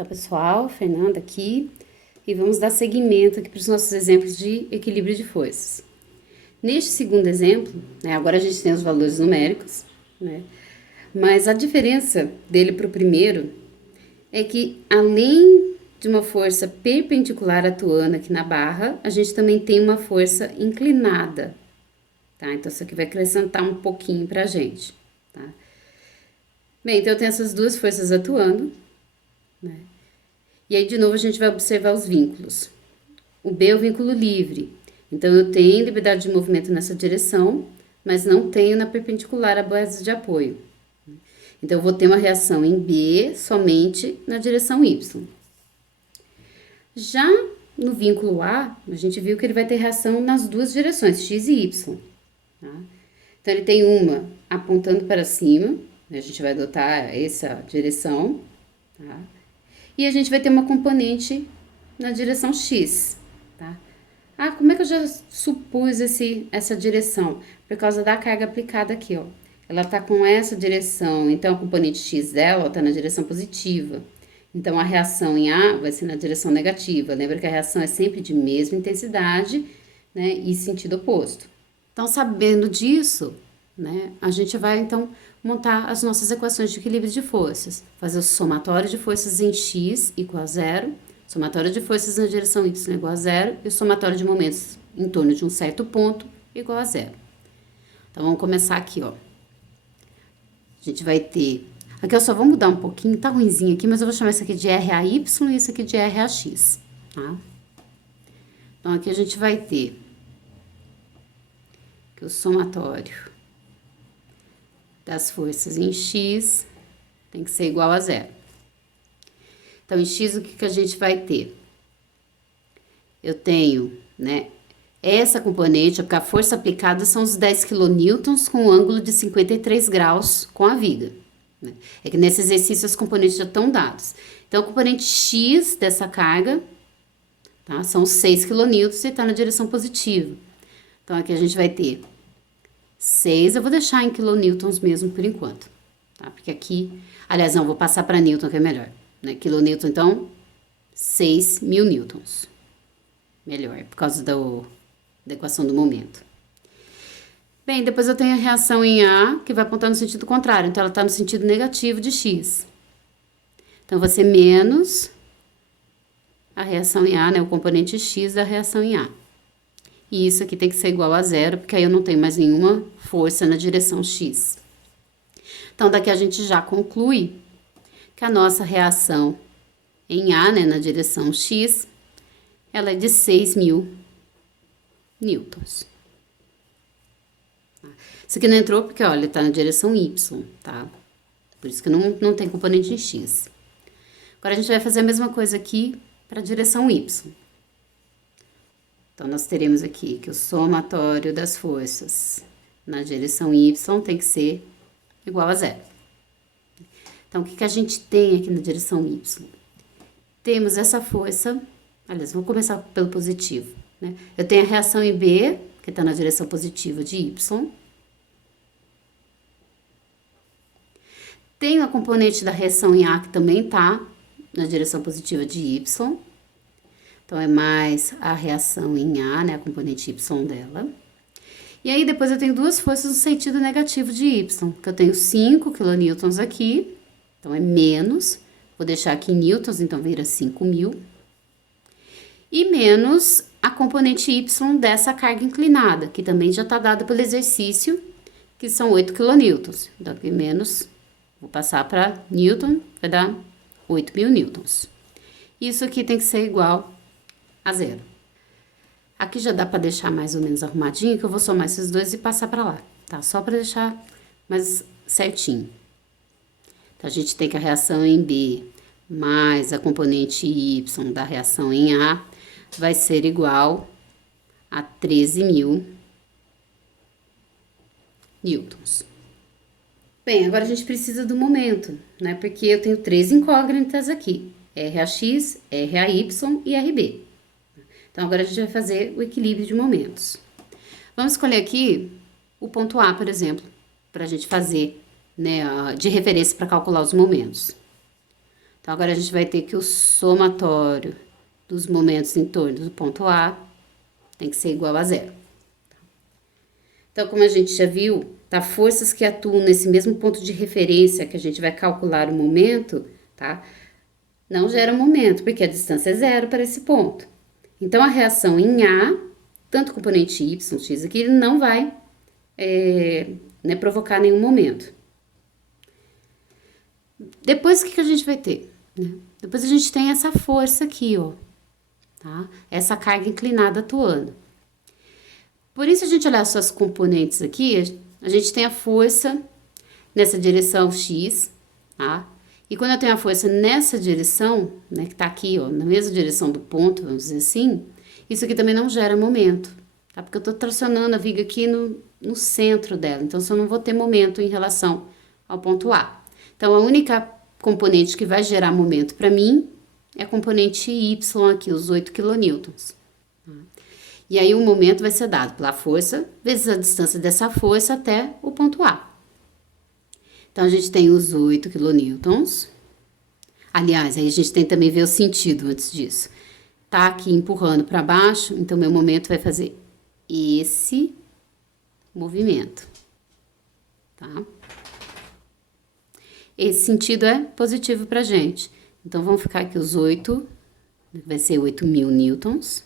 Então, pessoal, Fernanda aqui, e vamos dar seguimento aqui para os nossos exemplos de equilíbrio de forças. Neste segundo exemplo, agora a gente tem os valores numéricos, mas a diferença dele para o primeiro é que, além de uma força perpendicular atuando aqui na barra, a gente também tem uma força inclinada, tá? Então, isso aqui vai acrescentar um pouquinho para a gente, tá? Bem, então eu tenho essas duas forças atuando, né? E aí, de novo, a gente vai observar os vínculos. O B é o vínculo livre, então eu tenho liberdade de movimento nessa direção, mas não tenho na perpendicular à base de apoio. Então, eu vou ter uma reação em B somente na direção Y. Já no vínculo A, a gente viu que ele vai ter reação nas duas direções, X e Y. Tá? Então, ele tem uma apontando para cima, a gente vai adotar essa direção, tá? E a gente vai ter uma componente na direção X, tá? Ah, como é que eu já supus essa direção? Por causa da carga aplicada aqui, ó. Ela tá com essa direção, então a componente X dela, ó, tá na direção positiva. Então, a reação em A vai ser na direção negativa. Lembra que a reação é sempre de mesma intensidade, né, e sentido oposto. Então, sabendo disso, né, a gente vai, então, montar as nossas equações de equilíbrio de forças. Fazer o somatório de forças em X igual a zero, somatório de forças na direção Y igual a zero e o somatório de momentos em torno de um certo ponto igual a zero. Então, vamos começar aqui, ó. A gente vai ter... Aqui eu só vou mudar um pouquinho, tá ruimzinho aqui, mas eu vou chamar isso aqui de RAY e isso aqui de RAX, tá? Então, aqui a gente vai ter que o somatório das forças em X tem que ser igual a zero. Então, em X, o que a gente vai ter? Eu tenho, né, essa componente, porque a força aplicada são os 10 kN com um ângulo de 53 graus com a viga. Né? É que nesse exercício as componentes já estão dadas. Então, a componente X dessa carga, tá, são 6 kN e está na direção positiva. Então, aqui a gente vai ter 6, eu vou deixar em quilonewtons mesmo por enquanto, tá? Porque aqui, aliás, não, vou passar para newton que é melhor, né? Quilonewton, então, 6.000 newtons. Melhor, por causa da equação do momento. Bem, depois eu tenho a reação em A, que vai apontar no sentido contrário, então ela está no sentido negativo de X. Então, vai ser menos a reação em A, né? O componente X da reação em A. E isso aqui tem que ser igual a zero, porque aí eu não tenho mais nenhuma força na direção X. Então, daqui a gente já conclui que a nossa reação em A, né, na direção X, ela é de 6.000 newtons. Isso aqui não entrou porque, olha, tá na direção Y, tá? Por isso que não tem componente em X. Agora, a gente vai fazer a mesma coisa aqui para a direção Y. Então, nós teremos aqui que o somatório das forças na direção Y tem que ser igual a zero. Então, o que a gente tem aqui na direção Y? Temos essa força, aliás, vou começar pelo positivo, né? Eu tenho a reação em B, que está na direção positiva de Y. Tenho a componente da reação em A, que também está na direção positiva de Y. Então, é mais a reação em A, né, a componente Y dela. E aí, depois eu tenho duas forças no sentido negativo de Y, que eu tenho 5 kN aqui, então é menos, vou deixar aqui em newtons, então vira 5.000. E menos a componente Y dessa carga inclinada, que também já está dada pelo exercício, que são 8 kN. Então, aqui menos, vou passar para newton, vai dar 8.000 newtons. Isso aqui tem que ser igual a zero. Aqui já dá para deixar mais ou menos arrumadinho, que eu vou somar esses dois e passar para lá, tá? Só para deixar mais certinho. Então, a gente tem que a reação em B mais a componente Y da reação em A vai ser igual a 13.000 newtons. Bem, agora a gente precisa do momento, né? Porque eu tenho três incógnitas aqui, RAX, RAY e RB. Então, agora a gente vai fazer o equilíbrio de momentos. Vamos escolher aqui o ponto A, por exemplo, para a gente fazer, né, de referência para calcular os momentos. Então, agora a gente vai ter que o somatório dos momentos em torno do ponto A tem que ser igual a zero. Então, como a gente já viu, tá? Forças que atuam nesse mesmo ponto de referência que a gente vai calcular o momento, tá? Não gera momento, porque a distância é zero para esse ponto. Então, a reação em A, tanto o componente Y, X aqui, ele não vai né, provocar nenhum momento. Depois, o que a gente vai ter? Né? Depois a gente tem essa força aqui, ó. Tá? Essa carga inclinada atuando. Por isso, a gente olhar suas componentes aqui, a gente tem a força nessa direção X, tá? E quando eu tenho a força nessa direção, né, que tá aqui, ó, na mesma direção do ponto, vamos dizer assim, isso aqui também não gera momento, tá? Porque eu tô tracionando a viga aqui no centro dela, então eu não vou ter momento em relação ao ponto A. Então, a única componente que vai gerar momento para mim é a componente Y aqui, os 8 quilonewtons. E aí o momento vai ser dado pela força vezes a distância dessa força até o ponto A. Então, a gente tem os 8 quilonewtons. Aliás, aí a gente tem também ver o sentido antes disso. Tá aqui empurrando para baixo, então meu momento vai fazer esse movimento, tá? Esse sentido é positivo pra gente. Então, vamos ficar aqui os 8, vai ser 8.000 newtons,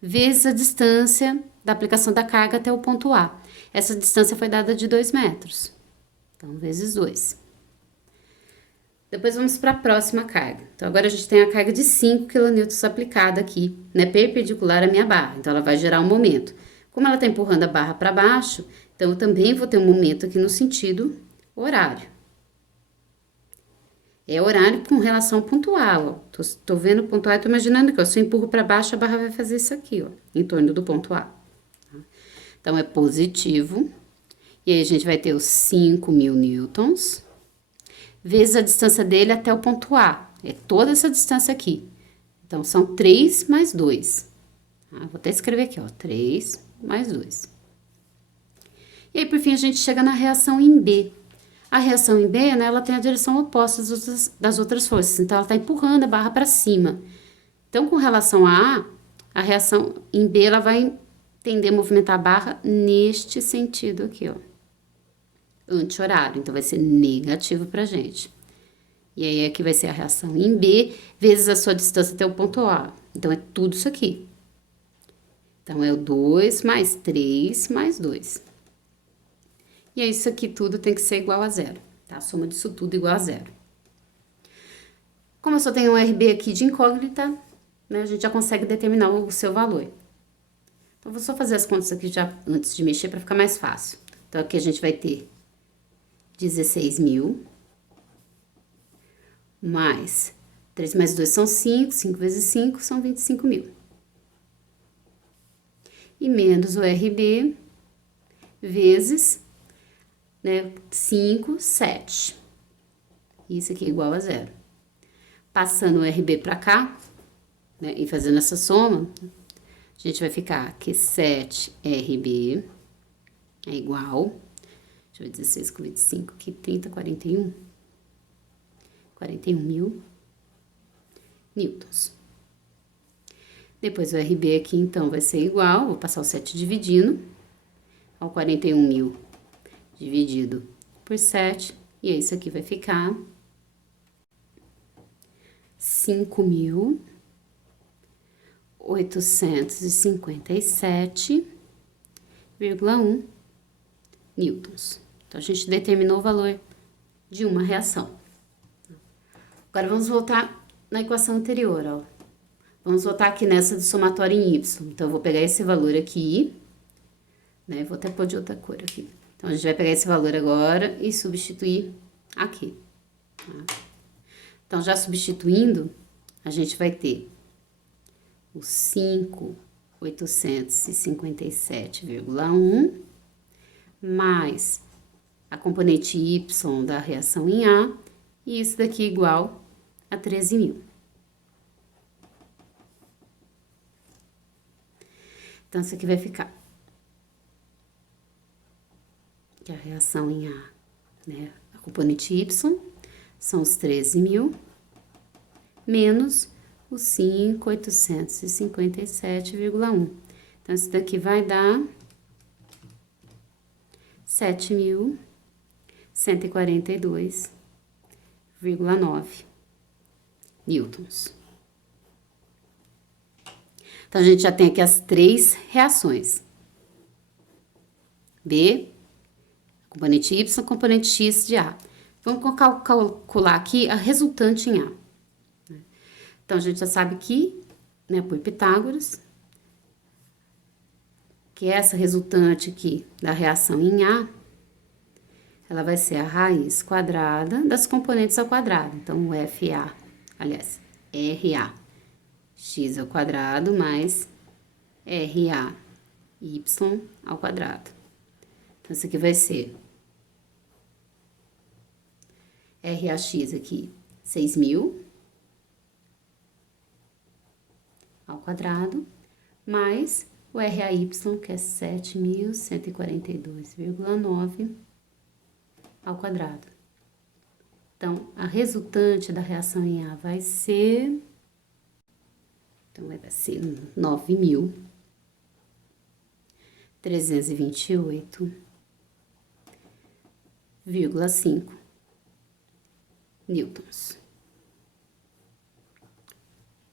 vezes a distância da aplicação da carga até o ponto A. Essa distância foi dada de 2 metros. Então, vezes 2. Depois vamos para a próxima carga. Então, agora a gente tem a carga de 5 kN aplicada aqui, né, perpendicular à minha barra. Então, ela vai gerar um momento. Como ela está empurrando a barra para baixo, então eu também vou ter um momento aqui no sentido horário. É horário com relação pontual, ó. Tô vendo o ponto A e tô imaginando que, ó, se eu empurro para baixo, a barra vai fazer isso aqui, ó, em torno do ponto A. Tá? Então, é positivo. E aí, a gente vai ter os 5.000 newtons, vezes a distância dele até o ponto A. É toda essa distância aqui. Então, são 3 mais 2. Tá? Vou até escrever aqui, ó, 3 mais 2. E aí, por fim, a gente chega na reação em B. A reação em B, né, ela tem a direção oposta das outras forças. Então, ela está empurrando a barra para cima. Então, com relação a A reação em B, ela vai tender a movimentar a barra neste sentido aqui, ó. Anti-horário. Então, vai ser negativo pra gente. E aí, aqui vai ser a reação em B, vezes a sua distância até o ponto A. Então, é tudo isso aqui. Então, é o 2 mais 3 mais 2. E aí, isso aqui tudo tem que ser igual a zero, tá? A soma disso tudo igual a zero. Como eu só tenho um RB aqui de incógnita, né, a gente já consegue determinar o seu valor. Então, vou só fazer as contas aqui já antes de mexer para ficar mais fácil. Então, aqui a gente vai ter 16.000 mais 3 mais 2 são 5, 5 vezes 5 são 25.000. E menos o RB vezes, né, 5, 7. Isso aqui é igual a zero. Passando o RB para cá, né, e fazendo essa soma, a gente vai ficar que 7RB é igual, deixa eu ver, 16 com 25, aqui 30, 41. 41.000 newtons. Depois o RB aqui, então, vai ser igual, vou passar o 7 dividindo, ao 41.000 dividido por 7, e aí isso aqui vai ficar 5.857,1 newtons. Então, a gente determinou o valor de uma reação. Agora, vamos voltar na equação anterior, ó. Vamos voltar aqui nessa do somatório em Y. Então, eu vou pegar esse valor aqui, né? Vou até pôr de outra cor aqui. Então, a gente vai pegar esse valor agora e substituir aqui, tá? Então, já substituindo, a gente vai ter o 5.857,1 mais a componente Y da reação em A, e isso daqui igual a 13.000. Então, isso aqui vai ficar que a reação em A, né, a componente Y são os 13.000 menos o 5.857,1. Então, isso daqui vai dar 7.142,9 newtons. Então, a gente já tem aqui as três reações. B, componente Y, componente X de A. Vamos calcular aqui a resultante em A. Então, a gente já sabe que, né, por Pitágoras, que essa resultante aqui da reação em A, ela vai ser a raiz quadrada das componentes ao quadrado. Então, o FA, aliás, RA, x ao quadrado mais RA, y ao quadrado. Então, isso aqui vai ser RAX aqui, 6.000 ao quadrado, mais o RAY, que é 7.142,9 ao quadrado. Então, a resultante da reação em A vai ser... Então, vai ser 9.328,5 newtons.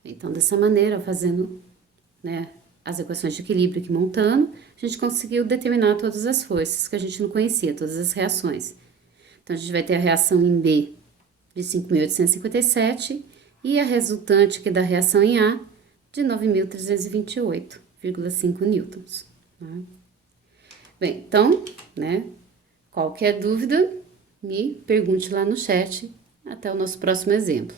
Então, dessa maneira, fazendo, né, as equações de equilíbrio aqui montando, a gente conseguiu determinar todas as forças que a gente não conhecia, todas as reações. Então, a gente vai ter a reação em B de 5.857 e a resultante aqui da reação em A de 9.328,5 newtons. Tá? Bem, então, né, qualquer dúvida, me pergunte lá no chat. Até o nosso próximo exemplo.